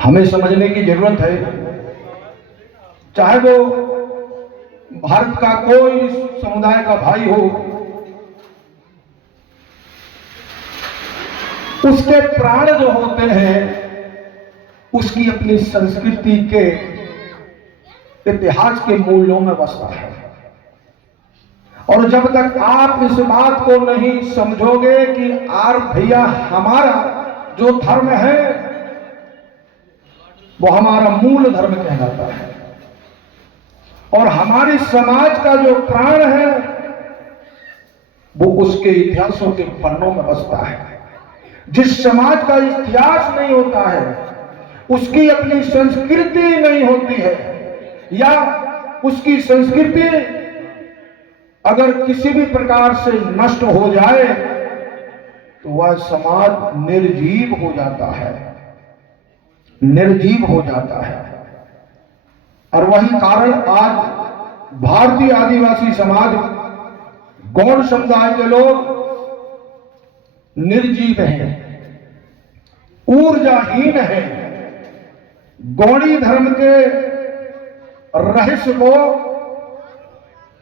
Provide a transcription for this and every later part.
हमें समझने की जरूरत है। चाहे वो भारत का कोई समुदाय का भाई हो, उसके प्राण जो होते हैं उसकी अपनी संस्कृति के इतिहास के मूल्यों में बसता है। और जब तक आप इस बात को नहीं समझोगे कि आर भैया हमारा जो धर्म है वो हमारा मूल धर्म कहलाता है, और हमारे समाज का जो प्राण है वो उसके इतिहासों के पन्नों में बसता है। जिस समाज का इतिहास नहीं होता है, उसकी अपनी संस्कृति नहीं होती है, या उसकी संस्कृति अगर किसी भी प्रकार से नष्ट हो जाए तो वह समाज निर्जीव हो जाता है, निर्जीव हो जाता है। और वही कारण आज भारतीय आदिवासी समाज, गौड़ समुदाय के लोग निर्जीव हैं, ऊर्जाहीन हैं, गौड़ी धर्म के रहस्य को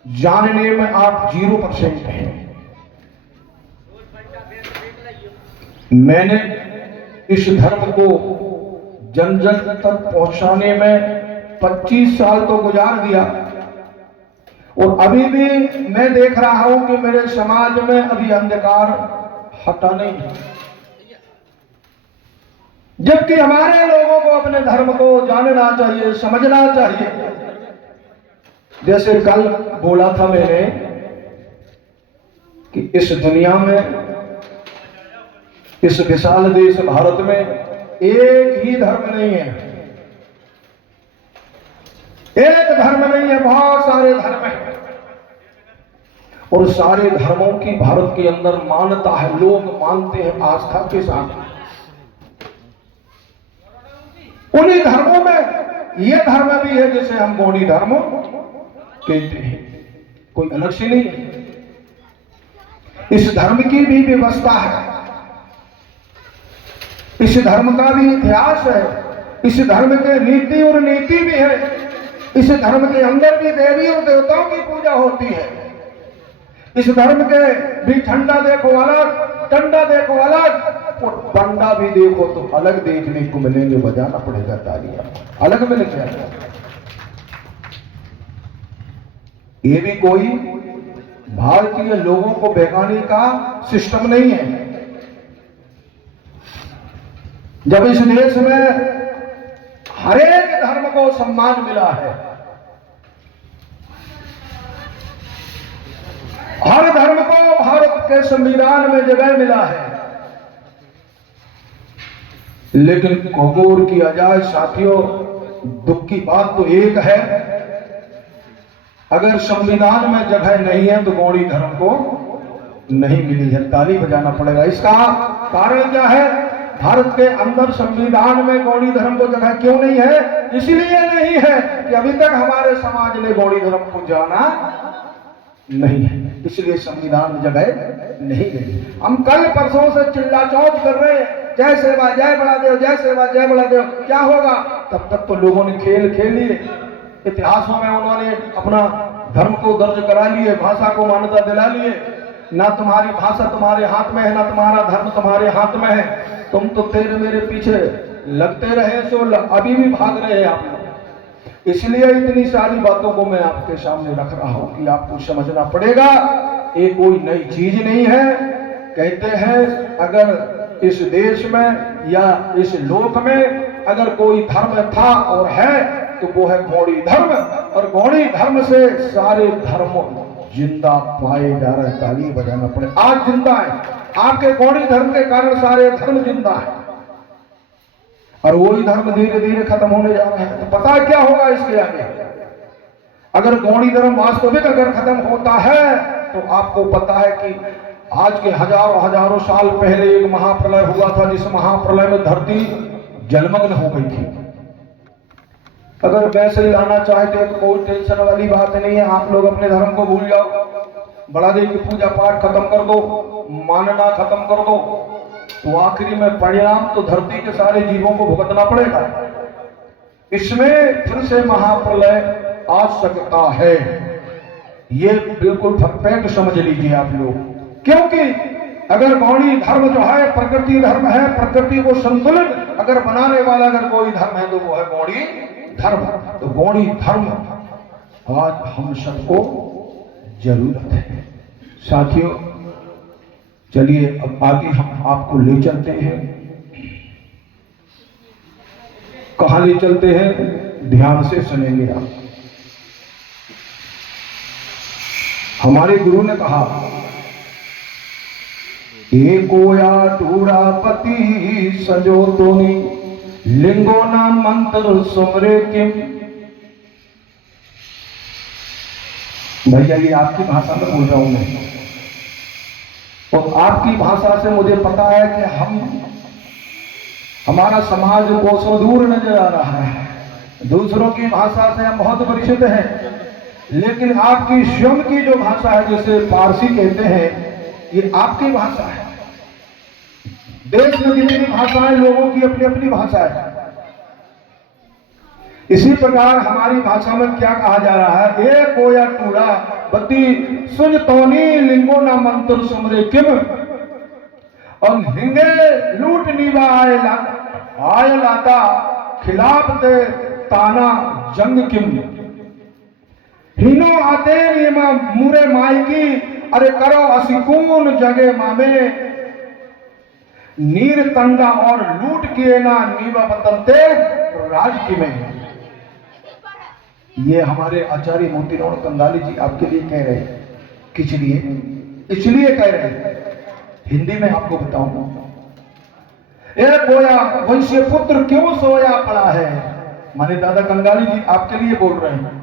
जानने में आप 0% हैं। मैंने इस धर्म को जन जन तक पहुंचाने में 25 साल तो गुजार दिया, और अभी भी मैं देख रहा हूं कि मेरे समाज में अभी अंधकार हटा नहीं है। जबकि हमारे लोगों को अपने धर्म को जानना चाहिए, समझना चाहिए। जैसे कल बोला था मैंने कि इस दुनिया में, इस विशाल देश भारत में एक ही धर्म नहीं है, एक धर्म नहीं है, बहुत सारे धर्म हैं। और सारे धर्मों की भारत के अंदर मान्यता है, लोग मानते हैं आस्था के साथ। उन्हीं धर्मों में ये धर्म भी है जिसे हम गौड़ी धर्म कहते हैं, कोई अलग से नहीं है। इस धर्म की भी व्यवस्था है, इस धर्म का भी इतिहास है, इस धर्म के रीति और नीति भी है। इस धर्म के अंदर भी देवी और देवताओं की पूजा होती है। इस धर्म के भी झंडा देखो अलग, डंडा देखो अलग, और बंडा भी देखो तो अलग देखने को मिलेंगे। बजाना पड़ेगा तालियां, अलग मिलेंगे। ये भी कोई भारतीय लोगों को बहकाने का सिस्टम नहीं है। जब इस देश में हर एक धर्म को सम्मान मिला है, हर धर्म को भारत के संविधान में जगह मिला है, लेकिन खगोर किया जाए साथियों, दुख की बात तो एक है, अगर संविधान में जगह नहीं है तो गौड़ी धर्म को नहीं मिली है। ताली बजाना पड़ेगा। इसका कारण क्या है? भारत के अंदर संविधान में गौड़ी धर्म को जगह क्यों नहीं है? इसलिए नहीं है कि अभी तक हमारे समाज ने गौड़ी धर्म को जाना नहीं है, इसलिए संविधान में जगह नहीं मिली। हम कल परसों से चिल्ला चौच कर रहे हैं, जय सेवा जय बड़ादेव, जय सेवा जय बड़ादेव। क्या होगा? तब तक तो लोगों ने खेल खेल लिए, इतिहासों में उन्होंने अपना धर्म को दर्ज करा लिए, भाषा को मान्यता दिला लिए। ना तुम्हारी भाषा तुम्हारे हाथ में है, ना तुम्हारा धर्म तुम्हारे हाथ में है। तुम तो तेरे मेरे पीछे लगते रहे, सो अभी भी भाग रहे हैं आप लोग। इसलिए इतनी सारी बातों को मैं आपके सामने रख रहा हूं कि आपको समझना पड़ेगा, ये कोई नई चीज नहीं है। कहते हैं अगर इस देश में या इस लोक में अगर कोई धर्म था और है तो वो है गौड़ी धर्म, और गौड़ी धर्म से सारे धर्म जिंदा पाए जा रहे हैं। ताली बजाना पड़े। आज जिंदा है, आपके गौड़ी धर्म के कारण सारे धर्म जिंदा है, और वही धर्म धीरे धीरे खत्म होने जा रहे हैं। तो पता क्या होगा इसके आगे? अगर गौड़ी धर्म वास्तविक अगर खत्म होता है तो आपको पता है कि आज के हजारों हजारों साल पहले एक महाप्रलय हुआ था, जिस महाप्रलय में धरती जलमग्न हो गई थी। अगर वैसे ही लाना चाहते तो कोई टेंशन वाली बात नहीं है। आप लोग अपने धर्म को भूल जाओ, बड़ादेव की पूजा पाठ खत्म कर दो, मानना खत्म कर दो, तो आखिरी में परिणाम तो धरती के सारे जीवों को भुगतना पड़ेगा। इसमें फिर से महाप्रलय आ सकता है, ये बिल्कुल परफेक्ट समझ लीजिए आप लोग। क्योंकि अगर गौड़ी धर्म जो है प्रकृति धर्म है, प्रकृति को संतुलित अगर बनाने वाला अगर कोई धर्म है तो वो है गौड़ी धर्म। तो गौड़ी धर्म आज हम सबको जरूरत है। साथियों चलिए अब आगे हम आपको ले चलते हैं। कहां ले चलते हैं, ध्यान से सुनेंगे आप। हमारे गुरु ने कहा, एकोया टूरा पति सजो तोनी लिंगो ना मंत्र सुमरे किम। भैया ये आपकी भाषा में बोल रहा हूं मैं, और आपकी भाषा से मुझे पता है कि हमारा समाज कोसों दूर नजर आ रहा है। दूसरों की भाषा से हम बहुत परिचित हैं, लेकिन आपकी स्वयं की जो भाषा है जिसे पारसी कहते हैं, ये आपकी भाषा है। देश में जितनी भाषाएं, लोगों की अपनी अपनी भाषा है। इसी प्रकार हमारी भाषा में क्या कहा जा रहा है, ए कोया टूड़ा बती सुन तोनी लिंगो ना मंत्र सुमरे किम। और हिंगे लूट नीवा आय लाता खिलाफ दे ताना जंग किम। हिनो आते नीमा मुरे माई की अरे करो असिकून जगे मामे। नीर तंगा और लूट किए ना नीवा बदलते राज की में। ये हमारे आचार्य मोतीराम कंगाली जी आपके लिए कह रहे हैं। किस लिए? इसलिए कह रहे हैं, हिंदी में आपको बताऊं। ए कोया वंशीय पुत्र क्यों सोया पड़ा है, माने दादा कंगाली जी आपके लिए बोल रहे हैं।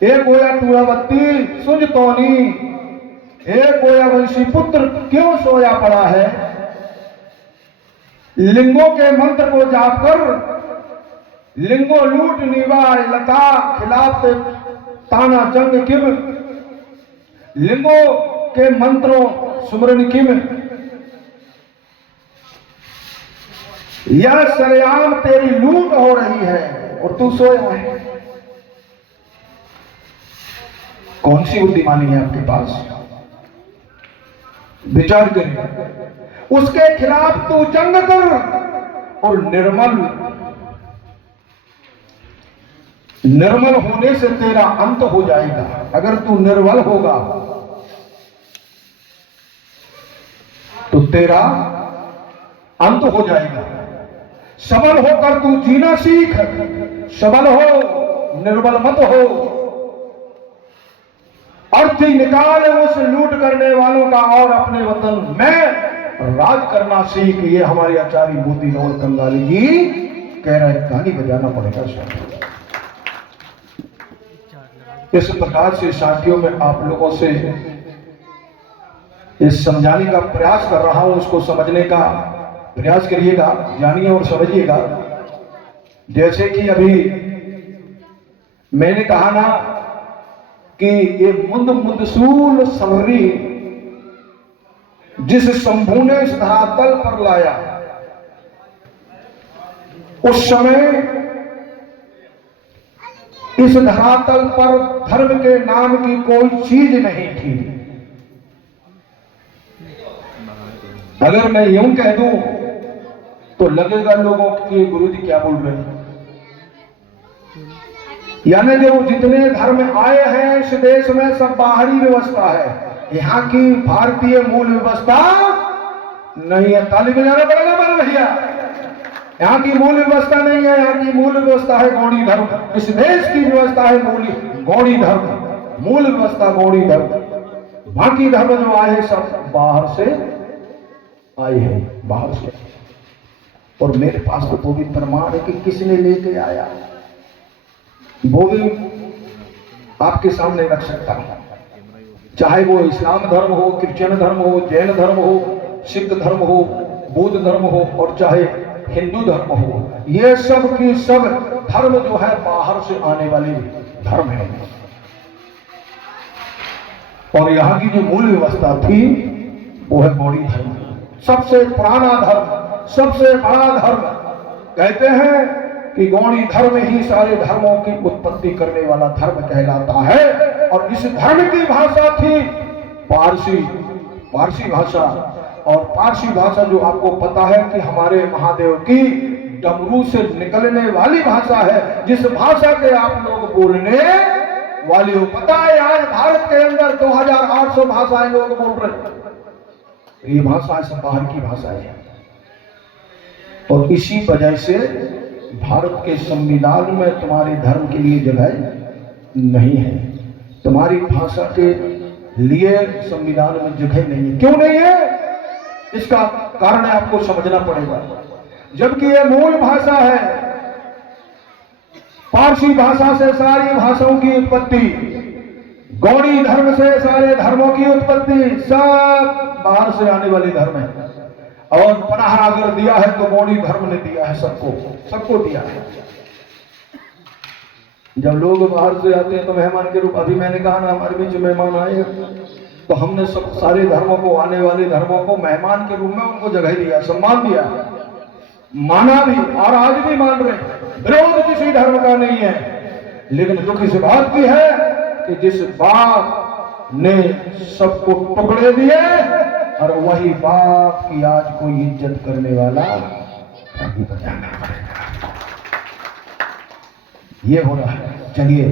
ए कोया टूरावती सुन तोनी, ए कोया वंशी पुत्र क्यों सोया पड़ा है। लिंगों के मंत्र को जाप कर लिंगो लूट निवाय लता खिलाफ ताना जंग किम। लिंगो के मंत्रों सुमरन किम। यह सरेआम तेरी लूट हो रही है और तू सोया है। कौन सी बुद्धिमानी है आपके पास, विचार करिए। उसके खिलाफ तू जंग कर और निर्मल होने से तेरा अंत हो जाएगा। अगर तू निर्बल होगा तो तेरा अंत हो जाएगा। सबल होकर तू जीना सीख, सबल हो, निर्बल मत हो। अर्थी निकाल उस लूट करने वालों का और अपने वतन में राज करना सीख। ये हमारे आचार्य मोतीराम कंगाली जी कह रहे हैं। ताली बजाना पड़ेगा साथियों। इस प्रकार से साथियों में आप लोगों से इस समझाने का प्रयास कर रहा हूं, उसको समझने का प्रयास करिएगा, जानिए और समझिएगा। जैसे कि अभी मैंने कहा ना कि ये मुंदसूल सर्री जिस शंभू ने इस धरातल पर लाया, उस समय इस धरातल पर धर्म के नाम की कोई चीज नहीं थी। अगर मैं यूं कह दूं तो लगेगा लोगों के गुरु जी क्या बोल रहे हैं। यानी जो जितने धर्म आए हैं इस देश में सब बाहरी व्यवस्था है, यहाँ की भारतीय मूल व्यवस्था नहीं है। ताली बजाना पड़ेगा मेरे भैया। यहाँ की मूल व्यवस्था नहीं है, यहाँ की मूल व्यवस्था है गौड़ी धर्म। इस देश की व्यवस्था है मूल गौड़ी धर्म, मूल व्यवस्था गौड़ी धर्म। बाकी धर्म जो आए सब बाहर से आए हैं, बाहर से। और मेरे पास तो वो भी प्रमाण है कि किसने लेके आया, वो भी आपके सामने रख सकता हूं। चाहे वो इस्लाम धर्म हो, क्रिश्चियन धर्म हो, जैन धर्म हो, सिख धर्म हो, बौद्ध धर्म हो, और चाहे हिंदू धर्म हो। ये सब की सब धर्म जो है बाहर से आने वाले धर्म है। और यहाँ की जो मूल व्यवस्था थी वो है गौड़ी धर्म। सबसे पुराना धर्म, सबसे बड़ा धर्म। कहते हैं कि गौड़ी धर्म ही सारे धर्मों की उत्पत्ति करने वाला धर्म कहलाता है। और इस धर्म की भाषा थी पारसी भाषा। और पारसी भाषा जो आपको पता है कि हमारे महादेव की डमरू से निकलने वाली भाषा है, जिस भाषा के आप लोग बोलने वाले हो। पता है आज भारत के अंदर 2800 भाषाएं लोग बोल रहे हैं। ये भाषा सब बाहर की भाषा है। और इसी वजह से भारत के संविधान में तुम्हारे धर्म के लिए जगह नहीं है, तुम्हारी भाषा के लिए संविधान में जगह नहीं है। क्यों नहीं है? इसका कारण आपको समझना पड़ेगा। जबकि यह मूल भाषा है, पारसी भाषा से सारी भाषाओं की उत्पत्ति, गौड़ी धर्म से सारे धर्मों की उत्पत्ति, सब बाहर से आने वाले धर्म है। और पनाह अगर दिया है तो गौड़ी धर्म ने दिया है, सबको दिया है। जब लोग बाहर से आते हैं तो मेहमान के रूप, अभी मैंने कहा ना हमारे बीच मेहमान आए, तो हमने सब सारे धर्मों को, आने वाले धर्मों को मेहमान के रूप में उनको जगह दिया, सम्मान दिया, माना भी, और आज भी मान रहे हैं। विरोध किसी धर्म का नहीं है। लेकिन दुख इस बात की है कि जिस बाप ने सबको टुकड़े दिए और वही बाप की आज कोई इज्जत करने वाला अभी बचाना पड़ेगा। ये हो रहा है। चलिए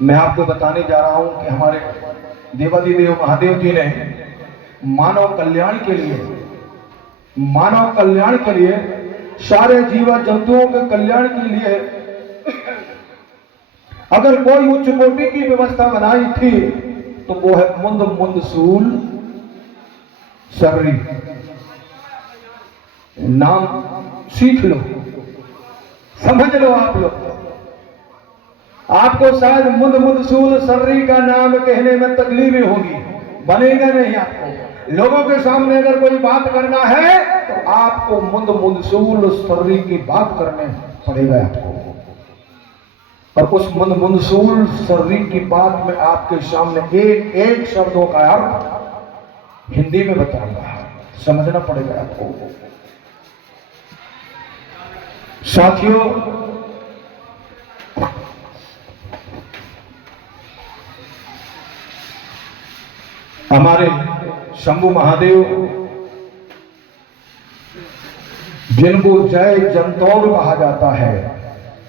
मैं आपको बताने जा रहा हूं कि हमारे देवादिदेव महादेव जी ने मानव कल्याण के लिए सारे जीव जंतुओं के कल्याण के लिए अगर कोई उच्च कोटि की व्यवस्था बनाई थी तो वो है मुंद सूल सर्री। नाम सीख लो, समझ लो आप लोग। आपको शायद मुंद सूल सर्री का नाम कहने में तकलीफ होगी, बनेगा नहीं आपको। लोगों के सामने अगर कोई बात करना है तो आपको मुंद सूल सर्री की बात करने पड़ेगा आपको। और उस मुंद सूल सर्री की बात में आपके सामने एक शब्दों का अर्थ हिंदी में बताऊंगा, समझना पड़ेगा आपको। साथियों, हमारे शंभु महादेव जिनको जय जंतौर कहा जाता है,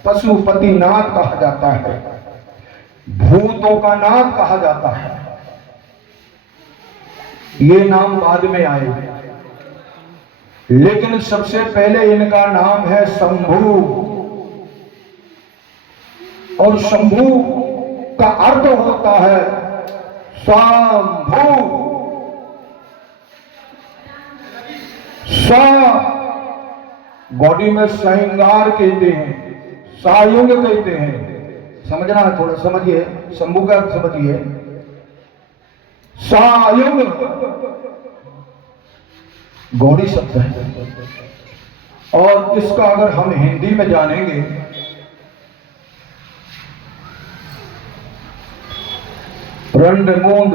पशुपति नाथ कहा जाता है, भूतों का नाथ कहा जाता है, ये नाम बाद में आए। लेकिन सबसे पहले इनका नाम है शंभु। और शंभु का अर्थ होता है स्वयंभू। बॉडी में श्रृंगार कहते हैं, सायुंग कहते हैं। समझना है, थोड़ा समझिए, शंभु का अर्थ समझिए। सायुंग गौड़ी शब्द है। और इसका अगर हम हिंदी में जानेंगे रंड मूंद,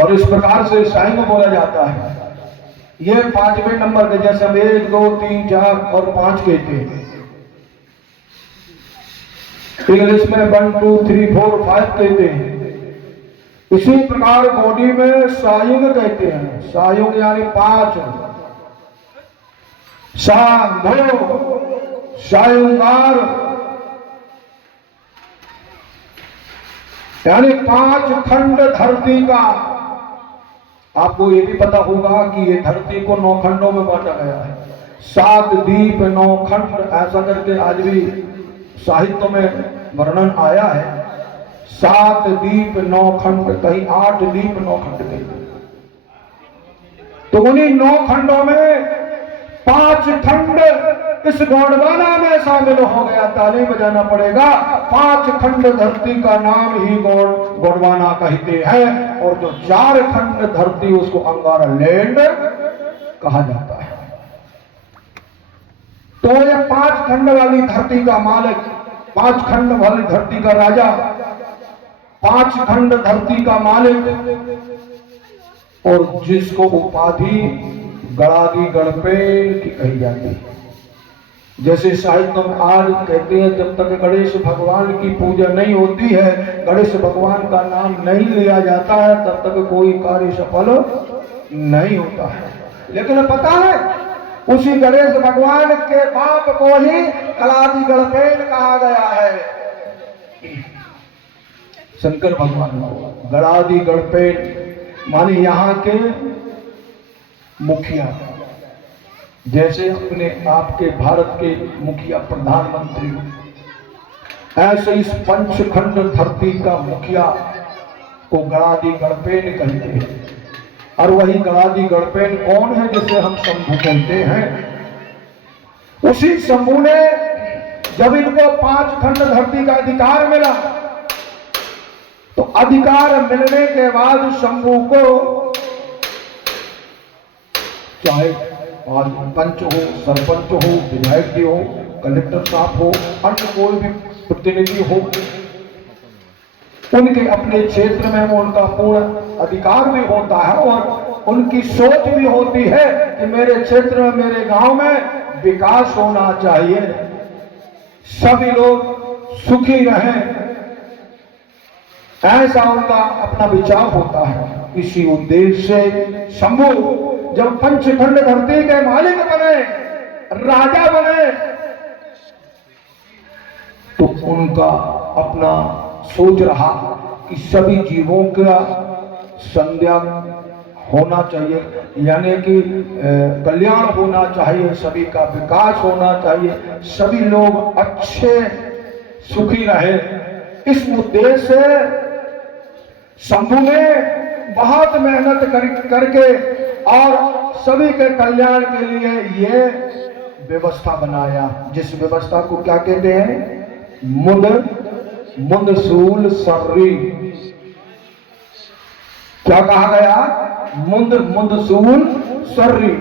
और इस प्रकार से सायुंग बोला जाता है। ये 5वें नंबर के, जैसे हम 1 2 3 4 और 5 कहते हैं। इंग्लिश में 1 2 3 4 5 कहते हैं। इसी प्रकार बॉडी में सायुंग कहते हैं। सायुंग यानी 5, सायुंगार यानी 5 खंड धरती का। आपको ये भी पता होगा कि ये धरती को 9 खंडों में बांटा गया है। 7 द्वीप 9 खंड, ऐसा करके आज भी साहित्य में वर्णन आया है। 7 द्वीप 9 खंड, कहीं 8 द्वीप 9 खंड कहीं। तो उन्हीं 9 खंडों में 5 खंड इस गोंडवाना में शामिल हो गया। ताली बजाना पड़ेगा। 5 खंड धरती का नाम ही गोंडवाना कहते हैं। और जो 4 खंड धरती उसको अंगारा लैंड कहा जाता है। तो ये 5 खंड वाली धरती का मालिक, 5 खंड वाली धरती का राजा, 5 खंड धरती का मालिक और जिसको उपाधि गणादि गणपेन की कही जाती है। जैसे साहित्य में आज कहते हैं जब तक गणेश भगवान की पूजा नहीं होती है, गणेश भगवान का नाम नहीं लिया जाता है, तब तक कोई कार्य सफल नहीं होता है। लेकिन पता है उसी गणेश भगवान के बाप को ही गणादि गणपेन कहा गया है। शंकर भगवान को गणादि गणपेन माने यहाँ के मुखिया, जैसे अपने आपके भारत के मुखिया प्रधानमंत्री, ऐसे इस पंचखंड धरती का मुखिया को गणादि गणपेन कहते हैं। और वही गणादि गणपेन कौन है जिसे हम शंभू कहते हैं। उसी शंभू ने जब इनको 5 खंड धरती का अधिकार मिला, तो अधिकार मिलने के बाद शंभू को चाहे आज पंच हो, सरपंच हो, विधायक जी हो, कलेक्टर साहब हो, अन्य कोई भी प्रतिनिधि हो, उनके अपने क्षेत्र में उनका पूर्ण अधिकार भी होता है और उनकी सोच भी होती है कि मेरे क्षेत्र में, मेरे गांव में विकास होना चाहिए, सभी लोग सुखी रहें, ऐसा उनका अपना विचार होता है। इसी उद्देश्य से शंभू जब पंचखंड धरती के मालिक बने, राजा बने, तो उनका अपना सोच रहा कि सभी जीवों का संध्या होना चाहिए, यानी कि कल्याण होना चाहिए, सभी का विकास होना चाहिए, सभी लोग अच्छे सुखी रहे। इस उद्देश्य से शंभू ने बहुत मेहनत करके और सभी के कल्याण के लिए ये व्यवस्था बनाया, जिस व्यवस्था को क्या कहते हैं? मुंदसूल सर्री। क्या कहा गया? मुंदसूल सर्री।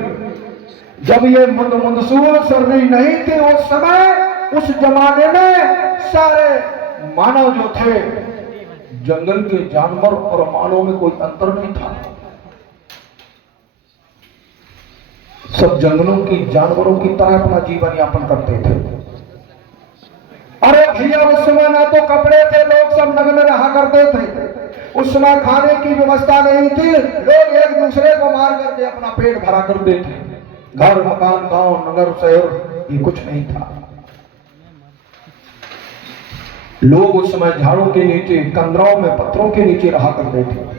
जब ये मुंदसूल सर्री नहीं थी उस समय, उस जमाने में सारे मानव जो थे, जंगल के जानवर और मानव में कोई अंतर नहीं था। सब जंगलों की जानवरों की तरह अपना जीवन यापन करते थे। अरे भैया उस समय ना तो कपड़े थे, लोग सब नग्न रहा करते थे। उस समय खाने की व्यवस्था नहीं थी, लोग एक दूसरे को मार करके अपना पेट भरा करते थे। घर मकान गांव नगर शहर ये कुछ नहीं था। लोग उस समय झाड़ों के नीचे, कंदराओं में, पत्थरों के नीचे रहा करते थे।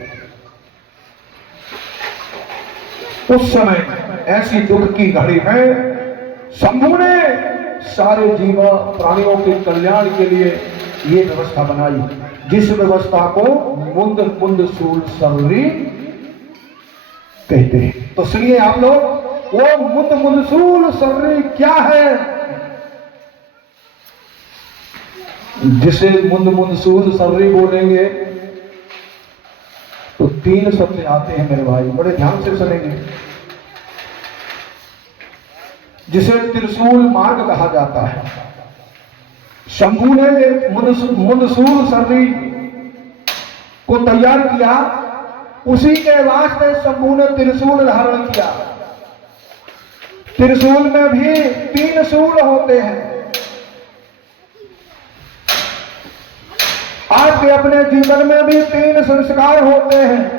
उस समय ऐसी दुख की घड़ी में शंभू ने सारे जीव प्राणियों के कल्याण के लिए ये व्यवस्था बनाई, जिस व्यवस्था को मुंदसूल सर्री कहते हैं। तो सुनिए आप लोग, वो मुंदसूल सर्री क्या है, जिसे मुंदसूल सर्री बोलेंगे तो 3 शब्द आते हैं मेरे भाई, बड़े ध्यान से सुनेंगे। जिसे त्रिशूल मार्ग कहा जाता है। शंभू ने मुंदसूल सर्री को तैयार किया, उसी के वास्ते शंभू ने त्रिशूल धारण किया। त्रिशूल में भी 3 सूल होते हैं। आपके अपने जीवन में भी 3 संस्कार होते हैं।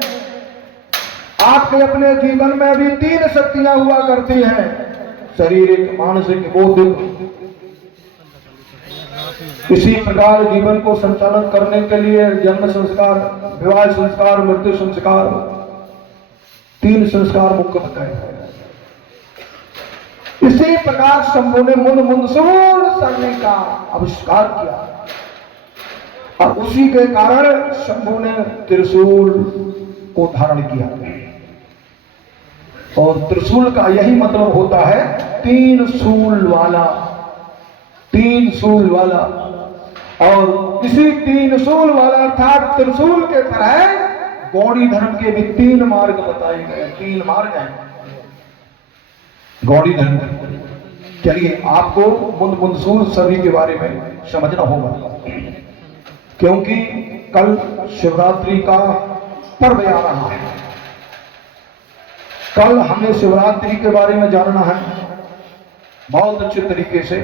आपके अपने जीवन में भी 3 शक्तियां हुआ करती हैं, शारीरिक, मानसिक, बौद्धिक। इसी प्रकार जीवन को संचालन करने के लिए जन्म संस्कार, विवाह संस्कार, मृत्यु संस्कार, 3 संस्कार मुख्य बताए हैं। इसी प्रकार शंभू ने मुंदसूल सर्री का आविष्कार किया और उसी के कारण शंभू ने त्रिशूल को धारण किया। और त्रिशूल का यही मतलब होता है 3 सूल वाला, 3 सूल वाला। और इसी 3 सूल वाला अर्थात त्रिशूल के तरह गौड़ी धर्म के भी 3 मार्ग बताए गए। 3 मार्ग हैं गौड़ी धर्म। चलिए आपको मुंदसूल सर्री के बारे में समझना होगा, क्योंकि कल शिवरात्रि का पर्व आ रहा है। कल हमें शिवरात्रि के बारे में जानना है बहुत अच्छे तरीके से।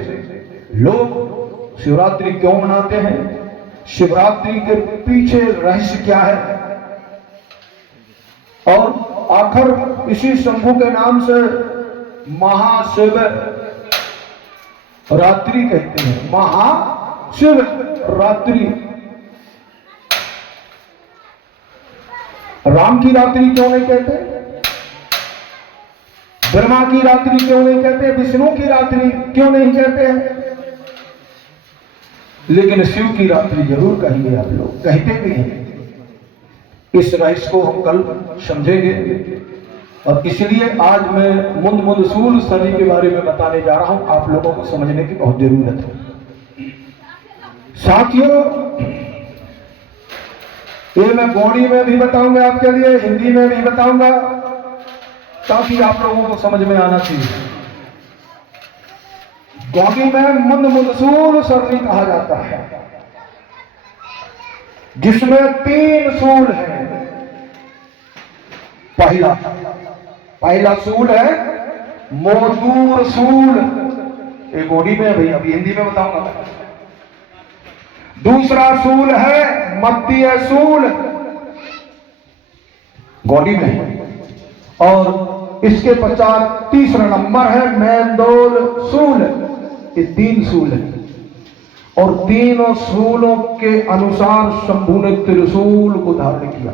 लोग शिवरात्रि क्यों मनाते हैं, शिवरात्रि के पीछे रहस्य क्या है, और आखिर इसी शंभू के नाम से महाशिव रात्रि कहते हैं। महाशिव रात्रि, राम की रात्रि क्यों नहीं कहते, ब्रह्मा की रात्रि क्यों नहीं कहते, विष्णु की रात्रि क्यों नहीं कहते हैं, लेकिन शिव की रात्रि जरूर कहेंगे आप लोग, कहते भी हैं। इस रहस्य को हम कल समझेंगे, और इसलिए आज मैं मुंद मुदसूल सदी के बारे में बताने जा रहा हूं। आप लोगों को समझने की बहुत जरूरत है साथियों। ये मैं गौड़ी में भी बताऊंगा आपके लिए, हिंदी में भी बताऊंगा, ताकि आप लोगों को समझ में आना चाहिए। गौड़ी में मुंद मुदसूल सरनी कहा जाता है, जिसमें 3 सूल हैं। पहला सूल है मोदूर सूल, एक गौड़ी में है भाई, अभी हिंदी में बताऊंगा। दूसरा सूल है मध्य सूल, गौड़ी में, और इसके पश्चात तीसरा नंबर है मेंदोल सूल। ये 3 सूल है, और तीनों सूलों के अनुसार शंभू ने त्रिशूल को धारण किया।